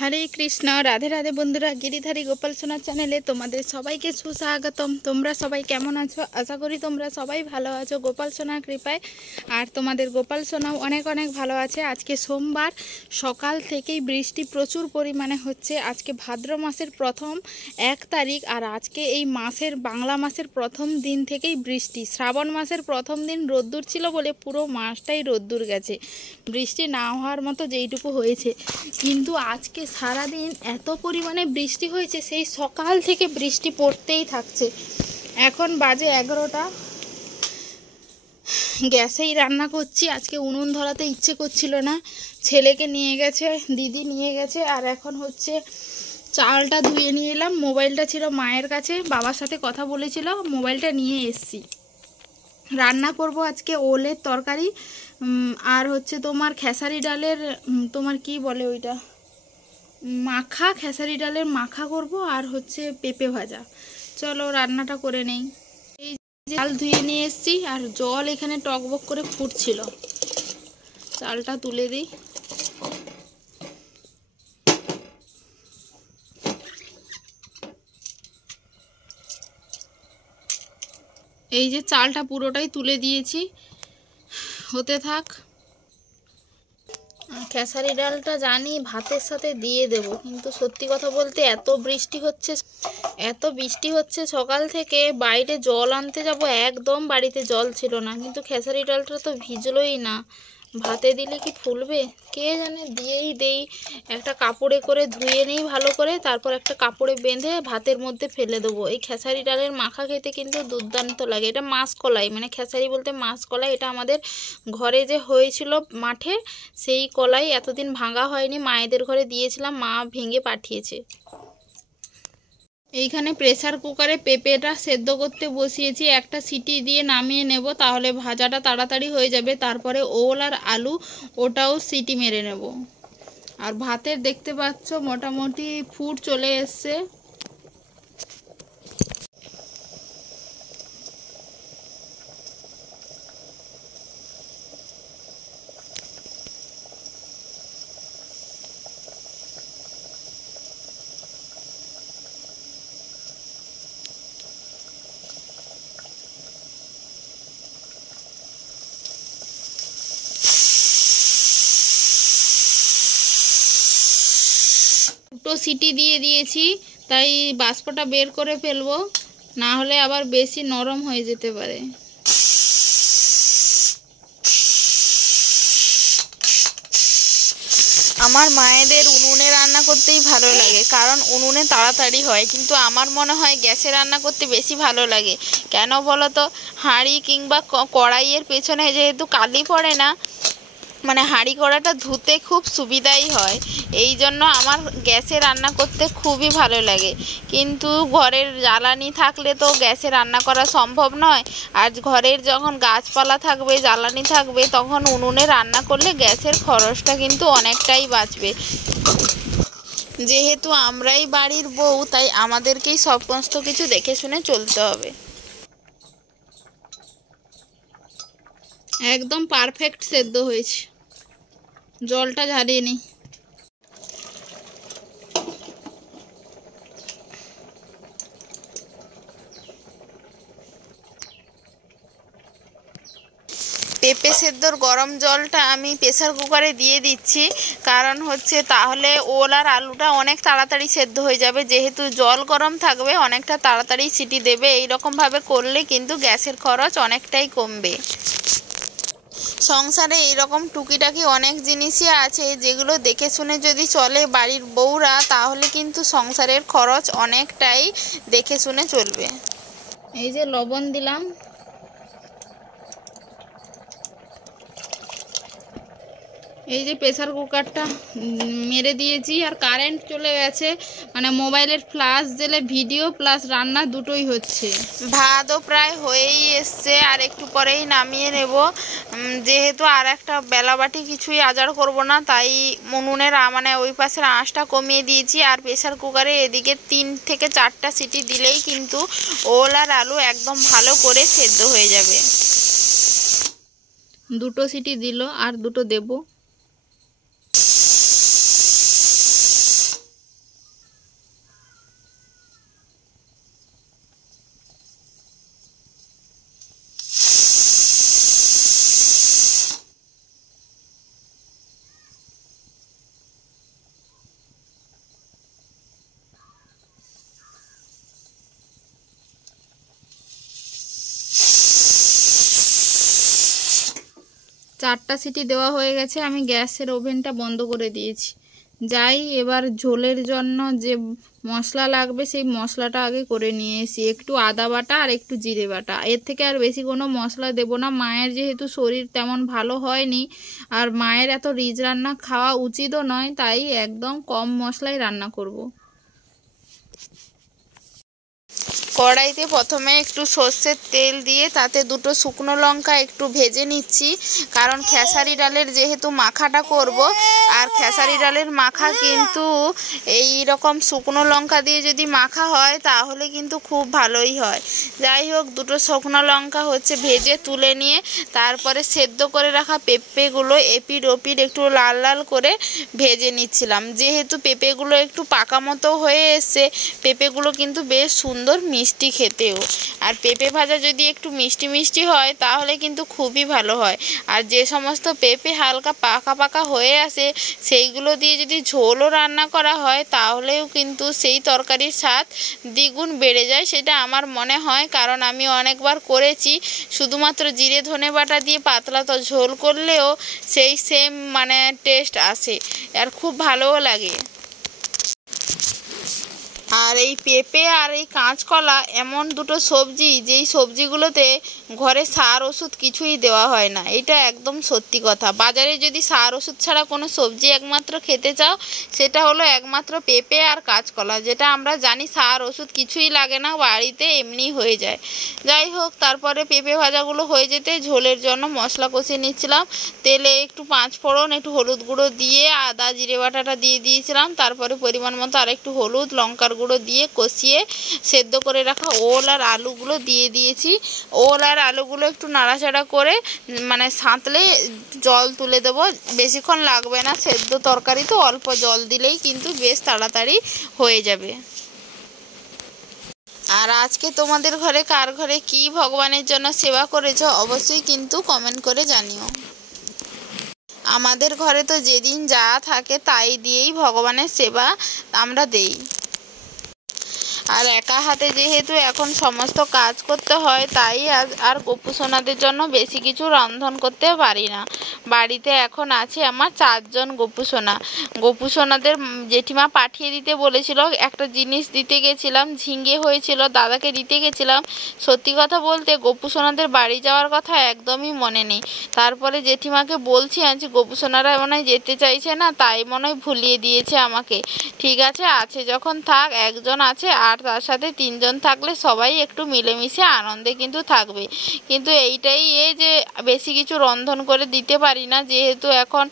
हरे कृष्ण राधे राधे बंधुरा गिरिधारी गोपाल सोना चैनेले तुम्हारे सबाइके सुस्वागतम। तोमरा सबाई केमन आछो? आशा करी तोमरा सबाई भालो आछो गोपाल सोनार कृपाय। और तोमादेर गोपाल सोनाओ अनेक अनेक भालो आछे। आजके सोमवार सकाल थेकेई बृष्टि प्रचुर परिमाणे होच्छे। आजके भाद्र मासेर प्रथम 1 तारिख और आजके एई मासेर बांगला मासेर प्रथम दिन थेकेई बृष्टि। श्रावण मासेर प्रथम दिन रোद्दुर छिलो बोले पुरो मासटाई रोद्दुर गेछे, बृष्टि ना होवार मतो जेइटुकु होयेछे। किन्तु आजके सारा दिन एत परिमाणे बृष्टि होयेछे, सेई सकाल थेके बृष्टि पड़तेई थाकछे। एखन बाजे 11टा। ग्यासेई रान्ना करछि। आजके उनुन धराते इচ্ছে करछिलो ना, छेलेके निये गेछे, दिदी निये गेछे। और एखन होच्छे चालटा धुए निये एलाम। मोबाइलटा छिलो मायेर काछे, बाबार साथे कथा बोलेछिलो, मोबाइलटा निये एसेछि। रान्ना करब आजके ओलेर तरकारी और होच्छे तोमार खेसारी डालेर तोमार कि बोले ओइटा माखा, खेसारी डालेर माखा करब और होच्छे पेঁপে भाजा। चलो रान्नाटा करे नेই। এই চাল ধুয়ে নিয়ে এসেছি আর জল এখানে টকবক করে ফুটছিল। চালটা তুলে দিই। এই যে চালটা পুরোটাই তুলে দিয়েছি, হতে থাক। খেসারি ডালটা জানি ভাতের সাথে দিয়ে দেব, কিন্তু সত্যি কথা বলতে এত বৃষ্টি হচ্ছে সকাল থেকে বাইরে জল আনতে যাব, একদম বাড়িতে জল ছিল না। কিন্তু খেসারি ডালটা তো ভিজলোই না, ভাতে দিলে কি ফুলবে কে জানে। দিয়েই দেই, একটা কাপড়ে করে ধুয়ে নেই ভালো করে, তারপর একটা কাপড়ে বেঁধে ভাতের মধ্যে ফেলে দেবো। এই খেসারি ডালের মাখা খেতে কিন্তু দুর্দান্ত লাগে। এটা মাসকলাই, মানে খেসারি বলতে মাসকলাই। এটা আমাদের ঘরে যে হয়েছিল মাঠে, সেই কলাই এতদিন ভাঙা হয়নি, মায়েদের ঘরে দিয়েছিলাম, মা ভেঙে পাঠিয়েছে। এইখানে প্রেসার কুকারে পেঁপেটা সেদ্ধ করতে বসিয়েছি। একটা সিটি দিয়ে নামিয়ে নেব, তাহলে ভাজাটা তাড়াতাড়ি হয়ে যাবে। তারপরে ওল আর আলু ওটাও সিটি মেরে নেব। আর ভাতের দেখতে পাচ্ছ মোটামুটি ফুট চলে এসছে। দুটো সিটি দিয়ে দিয়েছি, তাই বাষ্পটা বের করে ফেলবো, না হলে আবার বেশি নরম হয়ে যেতে পারে। আমার মায়েদের উনুনে রান্না করতেই ভালো লাগে, কারণ উনুনে তাড়াতাড়ি হয়। কিন্তু আমার মনে হয় গ্যাসে রান্না করতে বেশি ভালো লাগে। কেন বলো তো? হাঁড়ি কিংবা কড়াইয়ের পেছনে যেহেতু কালি পড়ে না, মানে হাঁড়ি কড়াটা ধুতে খুব সুবিধাই হয়। এই জন্য আমার গ্যাসে রান্না করতে খুবই ভালো লাগে। কিন্তু ঘরের জ্বালানি থাকলে তো গ্যাসে রান্না করা সম্ভব নয়। আর ঘরের যখন গাছপালা থাকবে, জ্বালানি থাকবে, তখন উনুনে রান্না করলে গ্যাসের খরচটা কিন্তু অনেকটাই বাঁচবে। যেহেতু আমরাই বাড়ির বউ, তাই আমাদেরকেই সমস্ত কিছু দেখে শুনে চলতে হবে। একদম পারফেক্ট সেদ্ধ হয়েছে। জলটা ঝারিয়ে নিই। পেঁপে সেদ্ধর গরম জলটা আমি প্রেসার কুকারে দিয়ে দিচ্ছি, কারণ হচ্ছে তাহলে ওল আর আলুটা অনেক তাড়াতাড়ি সেদ্ধ হয়ে যাবে। যেহেতু জল গরম থাকবে, অনেকটা তাড়াতাড়ি সিটি দেবে। এইরকমভাবে করলে কিন্তু গ্যাসের খরচ অনেকটাই কমবে। সংসারে এইরকম টুকিটাকি অনেক জিনিসই আছে, যেগুলো দেখে শুনে যদি চলে বাড়ির বউরা, তাহলে কিন্তু সংসারের খরচ অনেকটাই দেখে শুনে চলবে। এই যে লবণ দিলাম, এই যে প্রেসার কুকারটা মেরে দিয়েছি। আর কারেন্ট চলে গেছে, মানে মোবাইলের ফ্ল্যাশ জেলে ভিডিও প্লাস রান্না দুটোই হচ্ছে। ভাতও প্রায় হয়েই এসছে, আর একটু পরেই নামিয়ে নেব। যেহেতু আর একটা বেলাবাটি কিছুই আজাড় করব না, তাই উনুনের মানে ওই পাশের আঁচটা কমিয়ে দিয়েছি। আর প্রেসার কুকারে এদিকে 3 থেকে 4টা সিটি দিলেই কিন্তু ওল আর আলু একদম ভালো করে সেদ্ধ হয়ে যাবে। দুটো সিটি দিল, আর দুটো দেব। 4টা সিটি দেওয়া হয়ে গেছে। আমি গ্যাসের ওভেনটা বন্ধ করে দিয়েছি। যাই এবার ঝোলের জন্য যে মশলা লাগবে সেই মশলাটা আগে করে নিয়ে এসি। একটু আদা বাটা আর একটু জিরে বাটা, এর থেকে আর বেশি কোনো মশলা দেব না। মায়ের যেহেতু শরীর তেমন ভালো হয়নি আর মায়ের এত রিচ রান্না খাওয়া উচিতও নয়, তাই একদম কম মশলায় রান্না করব। কড়াইতে প্রথমে একটু সর্ষের তেল দিয়ে তাতে 2টো শুকনো লঙ্কা একটু ভেজে নিচ্ছি, কারণ খেসারি ডালের যেহেতু মাখাটা করব, আর খেসারি ডালের মাখা কিন্তু এই রকম শুকনো লঙ্কা দিয়ে যদি মাখা হয় তাহলে কিন্তু খুব ভালোই হয়। যাই হোক, 2টো শুকনো লঙ্কা ভেজে তুলে নিয়ে তারপরে সেদ্ধ করে রাখা পেঁপেগুলো এপিট ওপিট একটু লাল লাল করে ভেজে নিচ্ছিলাম। যেহেতু পেঁপেগুলো একটু পাকা মতো হয়ে এসছে, পেঁপেগুলো কিন্তু বেশ সুন্দর মিষ্টি খেতেও। আর পেঁপে ভাজা যদি একটু মিষ্টি মিষ্টি হয় তাহলে কিন্তু খুবই ভালো হয়। আর যে সমস্ত পেঁপে হালকা পাকা পাকা হয়ে আসে সেইগুলো দিয়ে যদি ঝোলও রান্না করা হয় তাহলেও কিন্তু সেই তরকারির স্বাদ দ্বিগুণ বেড়ে যায়, সেটা আমার মনে হয়। কারণ আমি অনেকবার করেছি, শুধুমাত্র জিরে ধনে বাটা দিয়ে পাতলা তো ঝোল করলেও সেই সেম টেস্ট আসে আর খুব ভালোও লাগে। আর এই পেঁপে আর এই কাঁচকলা এমন 2টো সবজি যেই সবজিগুলোতে ঘরে সার ওষুধ কিছুই দেওয়া হয় না, এটা একদম সত্যি কথা। বাজারে যদি সার ওষুধ ছাড়া কোনো সবজি একমাত্র খেতে চাও সেটা হলো একমাত্র পেঁপে আর কাঁচকলা, যেটা আমরা জানি সার ওষুধ কিছুই লাগে না, বাড়িতে এমনি হয়ে যায়। যাই হোক, তারপরে পেঁপে ভাজাগুলো হয়ে যেতে ঝোলের জন্য মশলা কষিয়ে নিচ্ছিলাম। তেলে একটু 5 ফোড়ন, একটু হলুদ গুঁড়ো দিয়ে আদা জিরে বাটাটা দিয়ে দিয়েছিলাম। তারপরে পরিমাণ মতো আর একটু হলুদ লঙ্কার গুঁড়ো দিয়ে কষিয়ে সেদ্ধ করে রাখা ওল আর আলুগুলো দিয়ে দিয়েছি। ওল আর আলুগুলো একটু নাড়াচাড়া করে সাঁতলে জল তুলে দেবো। বেশিক্ষণ লাগবে না, সেদ্ধ তরকারি তো অল্প জল দিলেই কিন্তু বেশ তাড়াতাড়ি হয়ে যাবে। আর আজকে তোমাদের ঘরে কার ঘরে কি ভগবানের জন্য সেবা করেছো অবশ্যই কিন্তু কমেন্ট করে জানিও। আমাদের ঘরে তো যেদিন যা থাকে তাই দিয়েই ভগবানের সেবা আমরা দেই। আর একা হাতে যেহেতু এখন সমস্ত কাজ করতে হয়, তাই আর গপু সোনাদের জন্য বেশি কিছু রন্ধন করতে পারি না। বাড়িতে এখন আছে আমার 4 জন গপু সোনা। গপু সোনাদের জেঠিমা পাঠিয়ে দিতে বলেছিল, একটা জিনিস দিতে গেছিলাম, ঝিঙে হয়েছিল, দাদাকে দিতে গেছিলাম। সত্যি কথা বলতে গপু সোনাদের বাড়ি যাওয়ার কথা একদমই মনে নেই। তারপরে জেঠিমাকে বলছি আজ গপু সোনারা মনে হয় যেতে চাইছে না, তাই মনে হয় ভুলিয়ে দিয়েছে আমাকে। ঠিক আছে, আছে যখন থাক, একজন আছে আর তার সাথে 3 জন থাকলে সবাই একটু মিলেমিশে আনন্দে কিন্তু থাকবে। কিন্তু এইটাই যে বেশি কিছু রন্ধন করে দিতে পারি না, যেহেতু এখন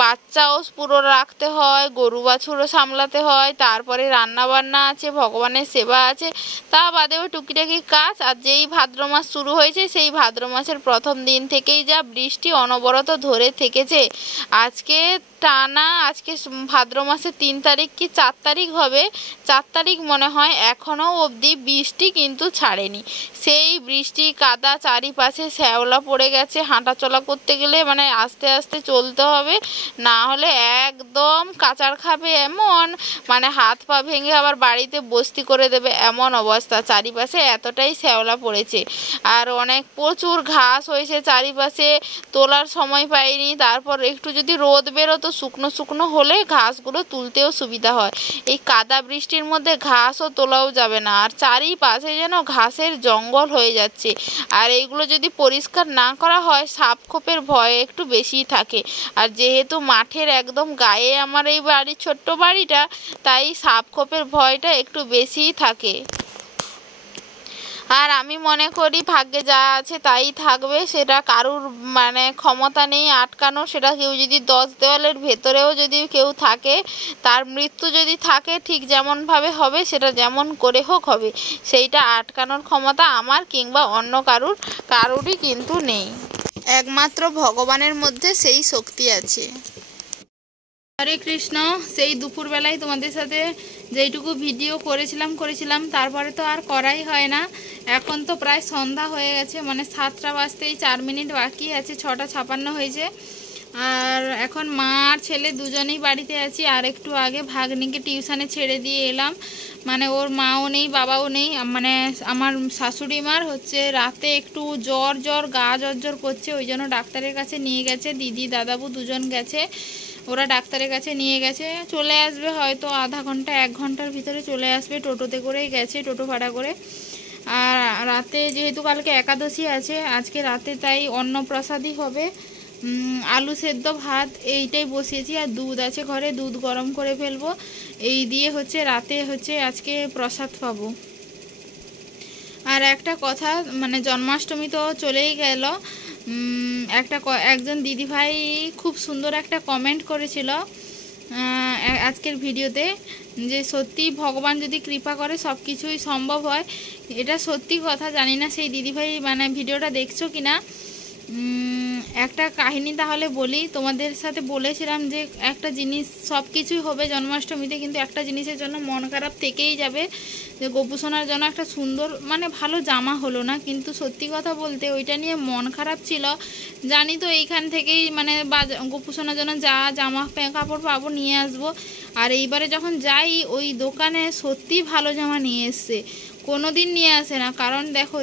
বাচ্চাও পুরো রাখতে হয়, গরু বাছুরও সামলাতে হয়, তারপরে রান্না বান্না আছে, ভগবানের সেবা আছে, তা বাদেও টুকিটাকি কাজ। আর যেই ভাদ্র মাস শুরু হয়েছে সেই ভাদ্র মাসের প্রথম দিন থেকেই যা বৃষ্টি অনবরত ধরে থেকেছে। আজকে টানা ভাদ্র মাসের 3 তারিখ কি 4 তারিখ হবে, 4 তারিখ মনে হয়, এখনও অবধি বৃষ্টি কিন্তু ছাড়েনি। সেই বৃষ্টি কাদা চারিপাশে শ্যাওলা পড়ে গেছে, হাঁটা চলা করতে গেলে আস্তে আস্তে চলতে হবে, না হলে একদম কাচার খাবে এমন, হাত পা ভেঙে আবার বাড়িতে বস্তি করে দেবে এমন অবস্থা। চারিপাশে এতটাই শ্যাওলা পড়েছে আর প্রচুর ঘাস হয়েছে চারিপাশে, তোলার সময় পাইনি। তারপর একটু যদি রোদ বেরোতো শুকনো শুকনো হলে ঘাসগুলো তুলতেও সুবিধা হয়। এই কাদা বৃষ্টির মধ্যে ঘাসও তোলাও যাবে না, আর চারিপাশে যেন ঘাসের জঙ্গল হয়ে যাচ্ছে। আর এইগুলো যদি পরিষ্কার না করা হয় সাপ খোপের ভয় একটু বেশিই থাকে। আর যেহেতু মাঠের একদম গায়ে আমার এই ছোট্ট বাড়িটা, তাই সাপ খোপের ভয়টা একটু বেশিই থাকে। আর আমি মনে করি ভাগ্যে যা আছে তাই থাকবে, সেটা কারুর ক্ষমতা নেই আটকানো। সেটা কেউ যদি 10 দেওয়ালের ভেতরেও যদি কেউ থাকে, তার মৃত্যু যদি থাকে ঠিক যেমনভাবে হবে, সেটা যেমন করে হোক হবে, সেইটা আটকানোর ক্ষমতা আমার কিংবা অন্য কারুরই কিন্তু নেই। একমাত্র ভগবানের মধ্যে সেই শক্তি আছে। হরে কৃষ্ণ। সেই দুপুরবেলায় তোমাদের সাথে যেইটুকু ভিডিও করেছিলাম, তারপরে তো আর করাই হয় না। এখন তো প্রায় সন্ধ্যা হয়ে গেছে, 7টা বাজতেই 4 মিনিট বাকি আছে, 6টা 56 হয়েছে। আর এখন মা আর ছেলে দুজনেই বাড়িতে আছি। আর একটু আগে ভাগ্নিকে টিউশনে ছেড়ে দিয়ে এলাম, মানে ওর মাও নেই বাবাও নেই, মানে আমার শাশুড়ি মার হচ্ছে রাতে একটু জ্বর গা জ্বর করছে, ওই জন্য ডাক্তারের কাছে নিয়ে গেছে। দিদি দাদাবু দুজন গেছে, ওরা ডাক্তারের কাছে নিয়ে গেছে। চলে আসবে হয়তো আধা ঘন্টা 1 ঘন্টার ভিতরে চলে আসবে, টোটোতে করেই গেছে, টোটো ভাড়া করে। আর রাতে যেহেতু কালকে একাদশী আছে, আজকে রাতে তাই অন্নপ্রসাদই হবে। আলু সেদ্ধ ভাত এইটাই বসিয়েছি, আর দুধ আছে ঘরে, দুধ গরম করে ফেলবো। এই দিয়ে হচ্ছে রাতে হচ্ছে আজকে প্রসাদ পাবো। আর একটা কথা, মানে জন্মাষ্টমী তো চলেই গেল, একজন দিদিভাই খুব সুন্দর একটা কমেন্ট করেছিল আজকের ভিডিওতে, যে সত্যি ভগবান যদি কৃপা করে সব কিছুই সম্ভব হয়। এটা সত্যি কথা, জানি না সেই দিদিভাই মানে ভিডিওটা দেখছো কিনা। একটা কাহিনী তাহলে বলি, তোমাদের সাথে বলেছিলাম যে একটা জিনিস সব কিছুই হবে জন্মাষ্টমীতে, কিন্তু একটা জিনিসের জন্য মন খারাপ থেকেই যাবে, যে গোপু সোনার জন্য একটা সুন্দর মানে ভালো জামা হলো না। কিন্তু সত্যি কথা বলতে ওইটা নিয়ে মন খারাপ ছিল। জানি তো এইখান থেকেই মানে গোপু সোনার জন্য যা জামা কাপড় পাবো নিয়ে আসবো। আর এইবারে যখন যাই ওই দোকানে সত্যি ভালো জামা নিয়ে এসছে, কোনো দিন নিয়ে আসে না। কারণ দেখো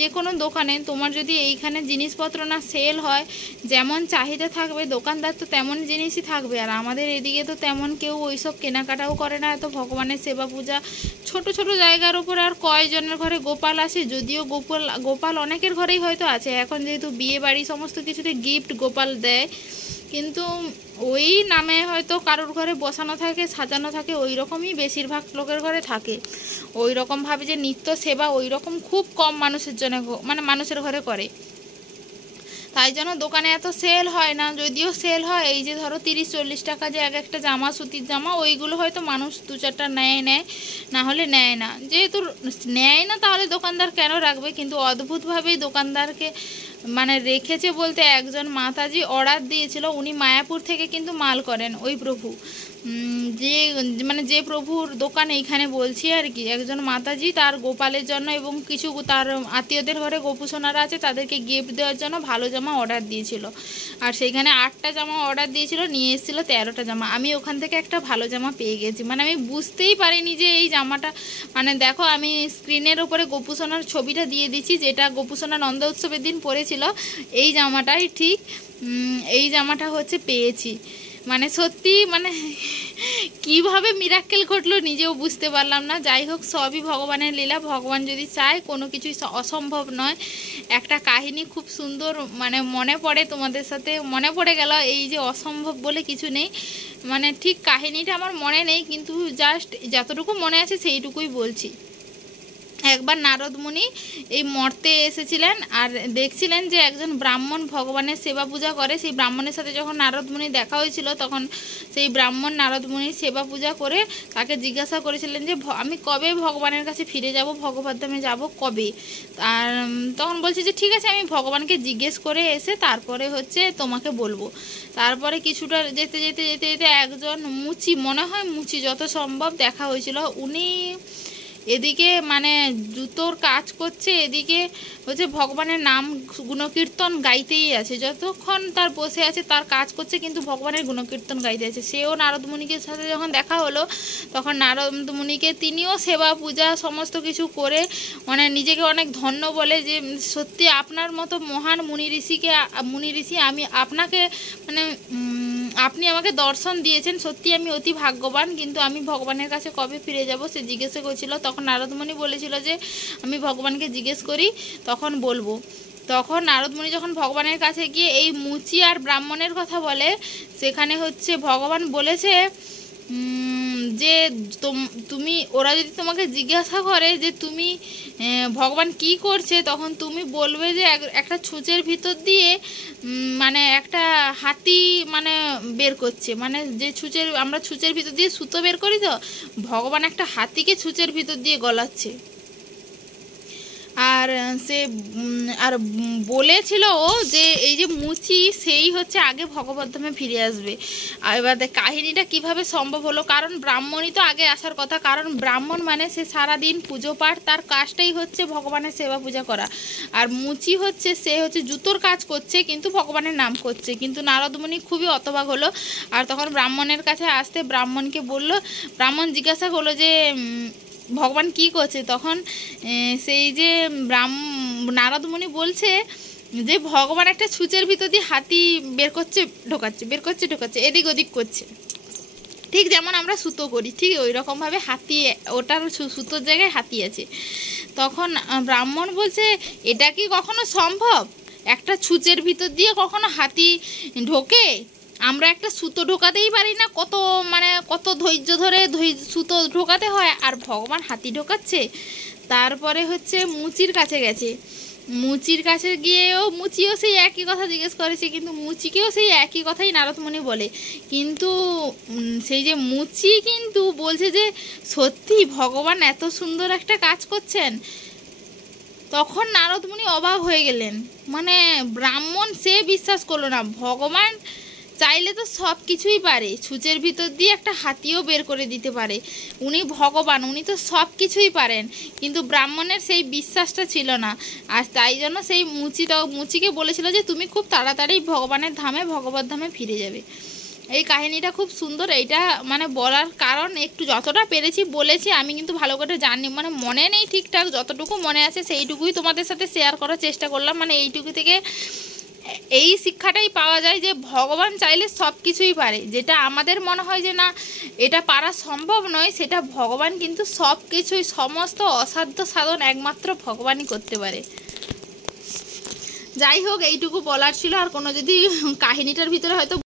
যে কোনো দোকানে তোমার যদি এইখানে জিনিসপত্র না সেল হয়, যেমন চাহিদা থাকবে দোকানদার তো তেমন জিনিসই থাকবে। আর আমাদের এদিকে তো তেমন কেউ ওইসব কেনাকাটাও করে না, এত ভগবানের সেবা পূজা ছোট ছোট জায়গার উপর আর কয়জনের ঘরে গোপাল আসে। যদিও গোপাল অনেকের ঘরেই হয়তো আছে, এখন যেহেতু বিয়ে বাড়ি সমস্ত কিছুতে গিফট গোপাল দেয়, কিন্তু ওই নামে হয়তো কারোর ঘরে বসানো থাকে সাজানো থাকে, ওই রকমই বেশিরভাগ লোকের ঘরে থাকে। ওই রকমভাবে যে নিত্য সেবা ওই রকম খুব কম মানুষের জন্য মানে মানুষের ঘরে করে, তাই জন্য দোকানে এত সেল হয় না। যদিও সেল হয়, এই যে ধরো 30-40 টাকা যে এক একটা জামা, সুতির জামা, ওইগুলো হয়তো মানুষ 2-4টা নেয়, না হলে নেয় না। যেহেতু নেয় না তাহলে দোকানদার কেন রাখবে। কিন্তু অদ্ভুতভাবেই দোকানদারকে মানে রেখেছে বলতে, একজন মাতাজি অর্ডার দিয়েছিল, উনি মায়াপুর থেকে কিন্তু মাল করেন, ওই প্রভু যে মানে যে প্রভুর দোকান এইখানে বলছি আর কি, একজন মাতাজি তার গোপালের জন্য এবং কিছু তার আত্মীয়দের ঘরে গোপু সোনারা আছে তাদেরকে গিফট দেওয়ার জন্য ভালো জামা অর্ডার দিয়েছিল। আর সেইখানে 8টা জামা অর্ডার দিয়েছিল, নিয়ে এসেছিল 13টা জামা। আমি ওখান থেকে একটা ভালো জামা পেয়ে গেছি, মানে আমি বুঝতেই পারিনি যে এই জামাটা, মানে দেখো আমি স্ক্রিনের ওপরে গোপু সোনার ছবিটা দিয়ে দিচ্ছি, যেটা গোপু সোনা নন্দ উৎসবের দিন পরেছিল, এই জামাটাই ঠিক। এই জামাটা হচ্ছে পেয়েছি, মানে সত্যি মানে কিভাবে মিরাক্কেল ঘটলো নিজেও বুঝতে পারলাম না। যাই হোক, সবই ভগবানের লীলা, ভগবান যদি চায় কোনো কিছুই অসম্ভব নয়। একটা কাহিনী খুব সুন্দর মানে মনে পড়ে, তোমাদের সাথে মনে পড়ে গেল, এই যে অসম্ভব বলে কিছু নেই, মানে ঠিক কাহিনীটা আমার মনে নেই, কিন্তু জাস্ট যতটুকু মনে আছে সেইটুকুই বলছি। একবার নারদ মুনি এই মর্তে এসেছিলেন, আর দেখছিলেন যে একজন ব্রাহ্মণ ভগবানের সেবা পূজা করে। সেই ব্রাহ্মণের সাথে যখন নারদ মুনি দেখা হয়েছিল, তখন সেই ব্রাহ্মণ নারদ মুনির সেবা পূজা করে তাকে জিজ্ঞাসা করেছিলেন যে আমি কবে ভগবানের কাছে ফিরে যাব, ভগবত ধামে যাব কবে। আর তখন বলছে যে ঠিক আছে, আমি ভগবানকে জিজ্ঞেস করে এসে তারপরে হচ্ছে তোমাকে বলবো। তারপরে কিছুটা যেতে যেতে যেতে যেতে একজন মুচি, মনে হয় মুচি যত সম্ভব, দেখা হয়েছিল। উনি এদিকে মানে জুতোর কাজ করছে, এদিকে হচ্ছে ভগবানের নাম গুণকীর্তন গাইতেই আছে, যতক্ষণ তার বসে আছে তার কাজ করছে, কিন্তু ভগবানের গুণকীর্তন গাইতে আছে। সেও নারদ মুনিকের সাথে যখন দেখা হলো, তখন নারদ মুনিকে তিনিও সেবা পূজা সমস্ত কিছু করে মানে নিজেকে অনেক ধন্য বলে, যে সত্যি আপনার মতো মহান মুনি ঋষি আমি আপনাকে মানে আপনি আমাকে দর্শন দিয়েছেন, সত্যি আমি অতি ভাগ্যবান, কিন্তু আমি ভগবানের কাছে কবে ফিরে যাব সে জিজ্ঞাসা করছিল। তখন নারদমণি বলেছিল যে আমি ভগবানকে জিজ্ঞেস করি তখন বলবো। তখন নারদমণি যখন ভগবানের কাছে গিয়ে এই মুচি আর ব্রাহ্মণের কথা বলে, সেখানে হচ্ছে ভগবান বলেছে যে তুমি, ওরা যদি তোমাকে জিজ্ঞাসা করে যে তুমি ভগবান কি করছে, তখন তুমি বলবে যে একটা ছুঁচের ভিতর দিয়ে মানে একটা হাতি মানে বের করছে, মানে যে আমরা ছুঁচের ভিতর দিয়ে সুতো বের করি, তো ভগবান একটা হাতিকে ছুঁচের ভিতর দিয়ে গলাচ্ছে। আর সে আর বলেছিল ও যে এই যে মুচি সেই হচ্ছে আগে ভগবদ্ধামে ফিরে আসবে। আর এবার কাহিনীটা কিভাবে সম্ভব হলো, কারণ ব্রাহ্মণই তো আগে আসার কথা, কারণ ব্রাহ্মণ মানে সে সারাদিন পুজো পাঠ, তার কাজটাই হচ্ছে ভগবানের সেবা পূজা করা। আর মুচি হচ্ছে সে হচ্ছে জুতোর কাজ করছে কিন্তু ভগবানের নাম করছে। কিন্তু নারদমুনি খুবই অতবাক হলো। আর তখন ব্রাহ্মণের কাছে আসতে ব্রাহ্মণকে বলল, ব্রাহ্মণ জিজ্ঞাসা করলো যে ভগবান কি করছে। তখন সেই যে নারদমুনি বলছে যে ভগবান একটা ছুঁচের ভিতর দিয়ে হাতি বের করছে ঢোকাচ্ছে এদিক ওদিক করছে, ঠিক যেমন আমরা সুতো করি ঠিক ওই রকমভাবে হাতি, ওটার সুতোর জায়গায় হাতি আছে। তখন ব্রাহ্মণ বলছে এটা কি কখনো সম্ভব, একটা ছুঁচের ভিতর দিয়ে কখনো হাতি ঢোকে? আমরা একটা সুতো ঢোকাতেই পারি না, কত ধৈর্য ধরে সুতো ঢোকাতে হয়, আর ভগবান হাতি ঢোকাচ্ছে। তারপরে হচ্ছে মুচির কাছে গেছে, মুচির কাছে গিয়েও মুচিও সেই একই কথা জিজ্ঞেস করেছে, কিন্তু মুচিকেও সেই একই কথাই নারদমুনি বলে। কিন্তু সেই যে মুচি কিন্তু বলছে যে সত্যি ভগবান এত সুন্দর একটা কাজ করছেন। তখন নারদমুনি অবাক হয়ে গেলেন, মানে ব্রাহ্মণ সে বিশ্বাস করলো না, ভগবান চাইলে তো সব কিছুই পারে, ছুঁচের ভিতর দিয়ে একটা হাতিও বের করে দিতে পারে, উনি ভগবান, উনি তো সব কিছুই পারেন। কিন্তু ব্রাহ্মণের সেই বিশ্বাসটা ছিল না, আর তাই জন্য সেই মুচিকে বলেছিল যে তুমি খুব তাড়াতাড়ি ভগবানের ধামে ভগবদ্ধামে ফিরে যাবে। এই কাহিনীটা খুব সুন্দর, এইটা মানে বলার কারণ একটু যতটা পেরেছি বলেছি, আমি কিন্তু ভালো করে জানি মানে মনে নেই ঠিকঠাক, যতটুকু মনে আছে সেইটুকুই তোমাদের সাথে শেয়ার করার চেষ্টা করলাম। মানে এইটুকু থেকে এই শিক্ষাটাই পাওয়া যায় যে ভগবান চাইলে সব কিছুই পারে, যেটা আমাদের মনে হয় যে না এটা পারা সম্ভব নয়, সেটা ভগবান কিন্তু সব কিছুই, সমস্ত অসাধ্য সাধন একমাত্র ভগবানই করতে পারে। যাই হোক, এইটুকু বলার ছিল। আর কোনো যদি কাহিনীটার ভিতরে হয়তো